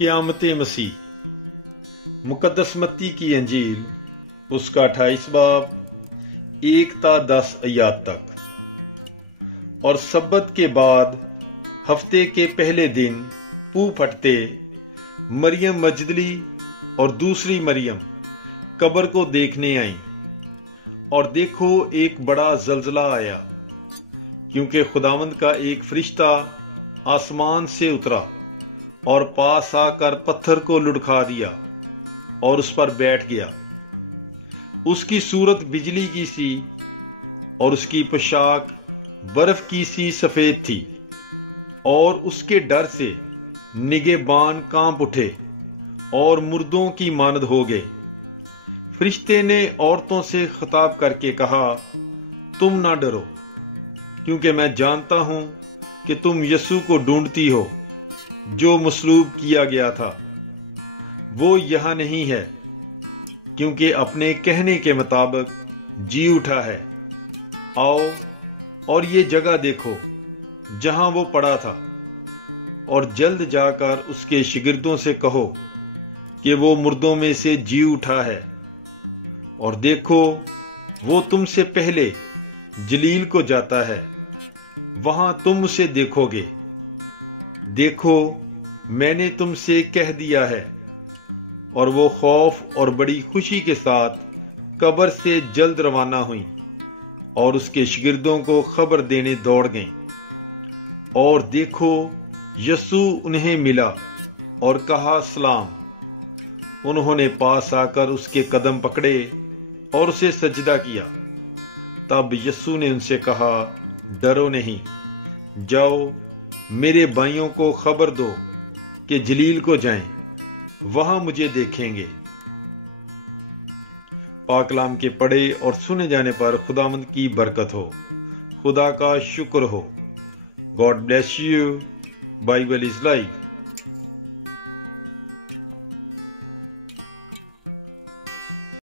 क़यामत मसीह। मुक़द्दस मत्ती की अंजील उसका 28 बाब 1 ता 10 आयत तक। और सब्बत के बाद हफ्ते के पहले दिन पू फटते मरियम मजदली और दूसरी मरियम कब्र को देखने आई, और देखो एक बड़ा जलजला आया, क्योंकि खुदावंद का एक फरिश्ता आसमान से उतरा और पास आकर पत्थर को लुढ़का दिया और उस पर बैठ गया। उसकी सूरत बिजली की सी और उसकी पोशाक बर्फ की सी सफेद थी, और उसके डर से निगहबान कांप उठे और मुर्दों की मानद हो गए। फरिश्ते ने औरतों से खिताब करके कहा, तुम ना डरो, क्योंकि मैं जानता हूं कि तुम यीशु को ढूंढती हो, जो मसलूब किया गया था। वो यहां नहीं है, क्योंकि अपने कहने के मुताबिक जी उठा है। आओ और ये जगह देखो जहां वो पड़ा था, और जल्द जाकर उसके शिगिर्दों से कहो कि वो मुर्दों में से जी उठा है। और देखो, वो तुमसे पहले जलील को जाता है, वहां तुम उसे देखोगे। देखो, मैंने तुमसे कह दिया है। और वो खौफ और बड़ी खुशी के साथ कब्र से जल्द रवाना हुई और उसके शिगिर्दों को खबर देने दौड़ गईं। और देखो, यीशु उन्हें मिला और कहा, सलाम। उन्होंने पास आकर उसके कदम पकड़े और उसे सजदा किया। तब यीशु ने उनसे कहा, डरो नहीं, जाओ मेरे भाइयों को खबर दो कि जलील को जाएं, वहां मुझे देखेंगे। पाक कलाम के पढ़े और सुने जाने पर खुदावंद की बरकत हो, खुदा का शुक्र हो। God bless you. Bible is life.